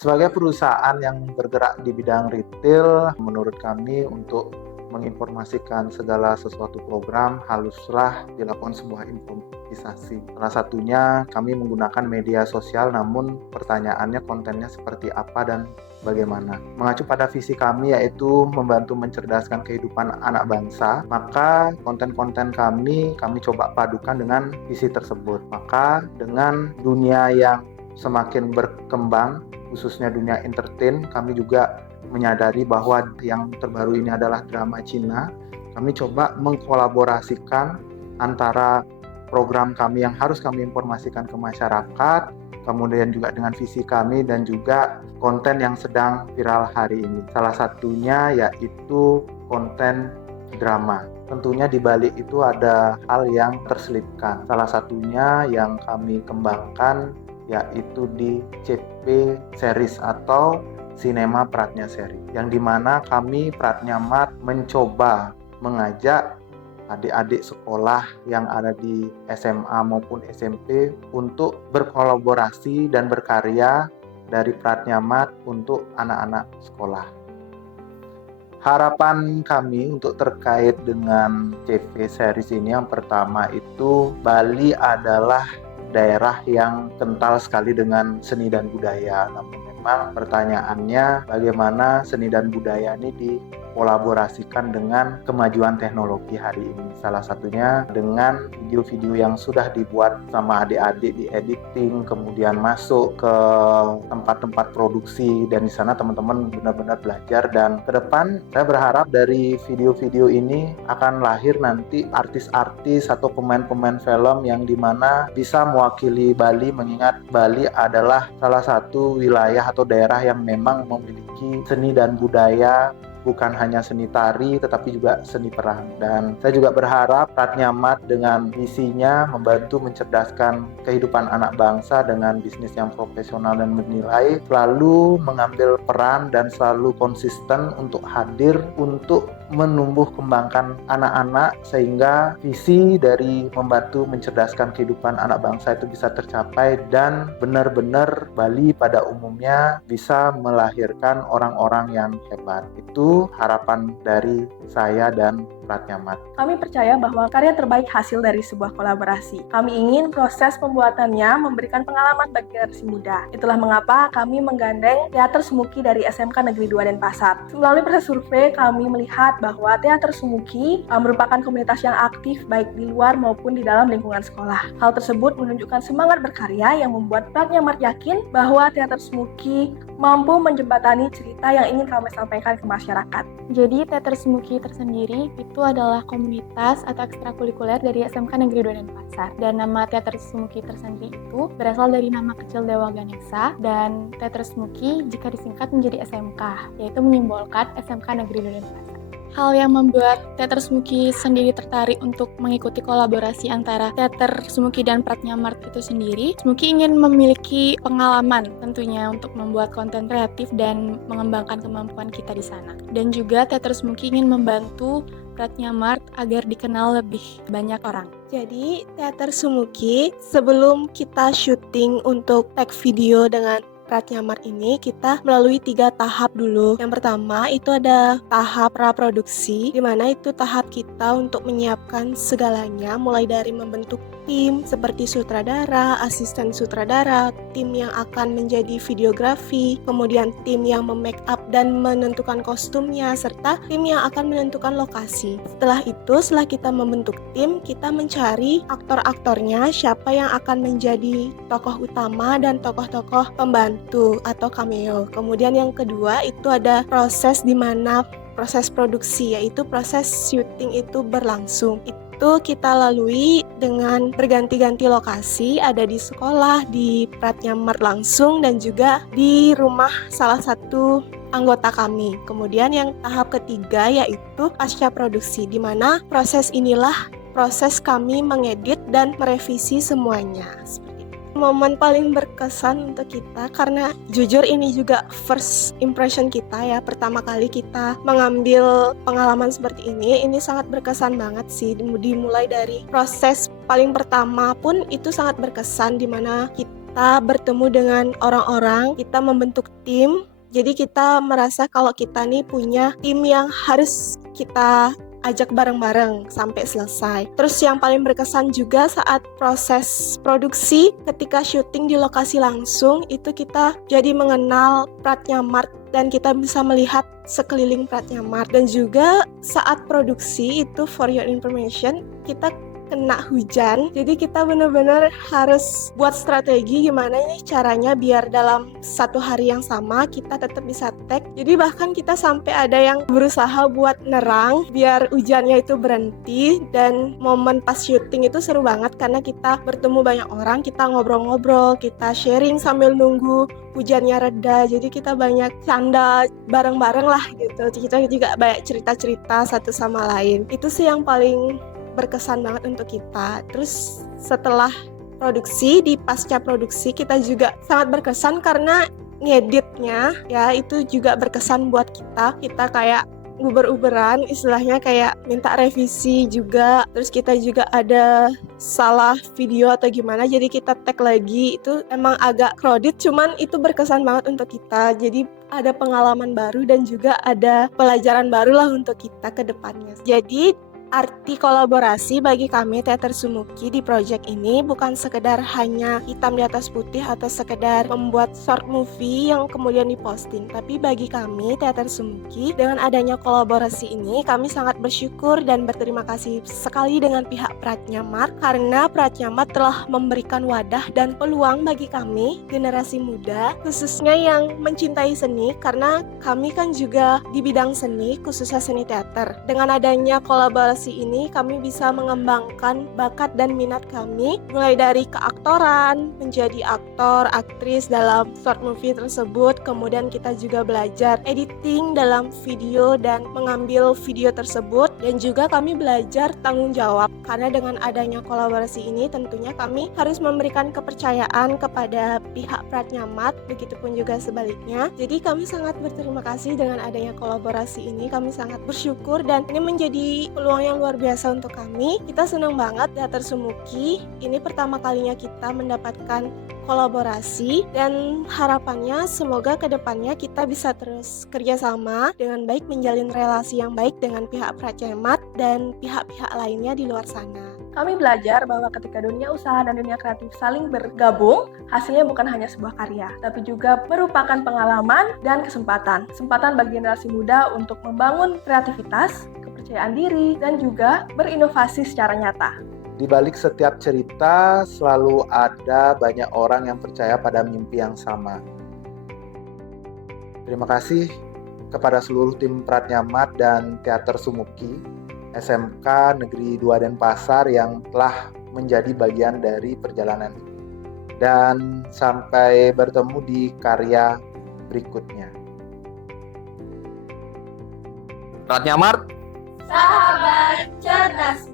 Sebagai perusahaan yang bergerak di bidang retail, menurut kami untuk menginformasikan segala sesuatu program haruslah dilakukan sebuah improvisasi. Salah satunya kami menggunakan media sosial, namun pertanyaannya kontennya seperti apa dan bagaimana. Mengacu pada visi kami yaitu membantu mencerdaskan kehidupan anak bangsa, maka konten-konten kami coba padukan dengan visi tersebut. Maka dengan dunia yang semakin berkembang, khususnya dunia entertain, kami juga menyadari bahwa yang terbaru ini adalah drama Cina. Kami coba mengkolaborasikan antara program kami yang harus kami informasikan ke masyarakat, kemudian juga dengan visi kami dan juga konten yang sedang viral hari ini. Salah satunya yaitu konten drama. Tentunya di balik itu ada hal yang terselipkan. Salah satunya yang kami kembangkan yaitu di CP Series atau Cinema Pratnya Seri, yang dimana kami Pratnya Mart mencoba mengajak adik-adik sekolah yang ada di SMA maupun SMP untuk berkolaborasi dan berkarya dari Pratnya Mart untuk anak-anak sekolah. Harapan kami untuk terkait dengan CV series ini, yang pertama itu Bali adalah daerah yang kental sekali dengan seni dan budaya. Namun memang pertanyaannya bagaimana seni dan budaya ini dikolaborasikan dengan kemajuan teknologi hari ini. Salah satunya dengan video-video yang sudah dibuat sama adik-adik di editing, kemudian masuk ke tempat-tempat produksi, dan di sana teman-teman benar-benar belajar. Dan ke depan saya berharap dari video-video ini akan lahir nanti artis-artis atau pemain-pemain film yang dimana bisa mewakili Bali, mengingat Bali adalah salah satu wilayah atau daerah yang memang memiliki seni dan budaya, bukan hanya seni tari tetapi juga seni perang. Dan saya juga berharap Pratnya Mart dengan visinya membantu mencerdaskan kehidupan anak bangsa dengan bisnis yang profesional dan bernilai, selalu mengambil peran dan selalu konsisten untuk hadir untuk menumbuh kembangkan anak-anak sehingga visi dari membantu mencerdaskan kehidupan anak bangsa itu bisa tercapai dan benar-benar Bali pada umumnya bisa melahirkan orang-orang yang hebat. Itu harapan dari saya dan Pratnya Mart. Kami percaya bahwa karya terbaik hasil dari sebuah kolaborasi. Kami ingin proses pembuatannya memberikan pengalaman bagi generasi muda. Itulah mengapa kami menggandeng Teater Sumuki dari SMK Negeri 2 Denpasar. Melalui proses survei, kami melihat bahwa Teater Sumuki merupakan komunitas yang aktif baik di luar maupun di dalam lingkungan sekolah. Hal tersebut menunjukkan semangat berkarya yang membuat Pratnya Mart yakin bahwa Teater Sumuki mampu menjembatani cerita yang ingin kami sampaikan ke masyarakat. Jadi Teater Sumuki tersendiri itu adalah komunitas atau ekstrakurikuler dari SMK Negeri 2 Denpasar. Dan nama Teater Sumuki tersendiri itu berasal dari nama kecil Dewa Ganesha, dan Teater Sumuki jika disingkat menjadi SMK, yaitu menyimbolkan SMK Negeri 2 Denpasar. Hal yang membuat Teater Sumuki sendiri tertarik untuk mengikuti kolaborasi antara Teater Sumuki dan Pratnya Mart itu sendiri, Sumuki ingin memiliki pengalaman tentunya untuk membuat konten kreatif dan mengembangkan kemampuan kita di sana. Dan juga Teater Sumuki ingin membantu Pratnya Mart agar dikenal lebih banyak orang. Jadi Teater Sumuki, sebelum kita syuting untuk tag video dengan Pratnya Mart ini, kita melalui 3 tahap dulu. Yang pertama itu ada tahap praproduksi, di mana itu tahap kita untuk menyiapkan segalanya, mulai dari membentuk tim seperti sutradara, asisten sutradara, tim yang akan menjadi videografi, kemudian tim yang memake up dan menentukan kostumnya, serta tim yang akan menentukan lokasi. Setelah kita membentuk tim, kita mencari aktor-aktornya, siapa yang akan menjadi tokoh utama dan tokoh-tokoh pembantu atau cameo. Kemudian yang kedua itu ada proses di mana proses produksi, yaitu proses syuting itu berlangsung. Itu kita lalui dengan berganti-ganti lokasi, ada di sekolah, di Pratnya Mart langsung, dan juga di rumah salah satu anggota kami. Kemudian yang tahap ketiga yaitu pasca produksi, di mana proses inilah proses kami mengedit dan merevisi semuanya. Momen paling berkesan untuk kita, karena jujur ini juga first impression kita ya, pertama kali kita mengambil pengalaman seperti ini sangat berkesan banget sih. Dimulai dari proses paling pertama pun itu sangat berkesan, dimana kita kita bertemu dengan orang-orang, kita membentuk tim. Jadi kita merasa kalau kita nih punya tim yang harus kita ajak bareng-bareng sampai selesai. Terus yang paling berkesan juga saat proses produksi, ketika syuting di lokasi langsung, itu kita jadi mengenal Pratnya Mart dan kita bisa melihat sekeliling Pratnya Mart. Dan juga saat produksi itu, for your information, kita kena hujan, jadi kita benar-benar harus buat strategi gimana nih caranya biar dalam satu hari yang sama kita tetap bisa tag. Jadi bahkan kita sampai ada yang berusaha buat nerang biar hujannya itu berhenti. Dan momen pas syuting itu seru banget karena kita bertemu banyak orang, kita ngobrol-ngobrol, kita sharing sambil nunggu hujannya reda. Jadi kita banyak canda bareng-bareng lah gitu. Kita juga banyak cerita-cerita satu sama lain. Itu sih yang paling berkesan banget untuk kita. Terus setelah produksi, di pasca produksi kita juga sangat berkesan karena ngeditnya ya itu juga berkesan buat kita kayak uber-uberan, istilahnya kayak minta revisi juga. Terus kita juga ada salah video atau gimana, jadi kita tag lagi. Itu emang agak crowded, cuman itu berkesan banget untuk kita. Jadi ada pengalaman baru dan juga ada pelajaran baru lah untuk kita ke depannya. Jadi arti kolaborasi bagi kami Teater Sumuki di project ini bukan sekedar hanya hitam di atas putih atau sekedar membuat short movie yang kemudian diposting, tapi bagi kami Teater Sumuki dengan adanya kolaborasi ini kami sangat bersyukur dan berterima kasih sekali dengan pihak Pratnya Mart karena Pratnya Mart telah memberikan wadah dan peluang bagi kami generasi muda khususnya yang mencintai seni, karena kami kan juga di bidang seni khususnya seni teater. Dengan adanya kolaborasi ini kami bisa mengembangkan bakat dan minat kami mulai dari keaktoran, menjadi aktor, aktris dalam short movie tersebut. Kemudian kita juga belajar editing dalam video dan mengambil video tersebut, dan juga kami belajar tanggung jawab karena dengan adanya kolaborasi ini tentunya kami harus memberikan kepercayaan kepada pihak Pratnya Mart, begitupun juga sebaliknya. Jadi kami sangat berterima kasih dengan adanya kolaborasi ini, kami sangat bersyukur dan ini menjadi peluang yang luar biasa untuk kami. Kita senang banget Teater Sumuki ini pertama kalinya kita mendapatkan kolaborasi, dan harapannya semoga kedepannya kita bisa terus kerjasama dengan baik, menjalin relasi yang baik dengan pihak Pratnya Mart dan pihak-pihak lainnya di luar sana. Kami belajar bahwa ketika dunia usaha dan dunia kreatif saling bergabung, hasilnya bukan hanya sebuah karya, tapi juga merupakan pengalaman dan kesempatan. Kesempatan bagi generasi muda untuk membangun kreativitas, kepercayaan diri, dan juga berinovasi secara nyata. Di balik setiap cerita selalu ada banyak orang yang percaya pada mimpi yang sama. Terima kasih kepada seluruh tim Pratnya Mart dan Teater Sumuki, SMK Negeri 2 Denpasar yang telah menjadi bagian dari perjalanan ini. Dan sampai bertemu di karya berikutnya. Pratnya Mart, Sahabat cerdas.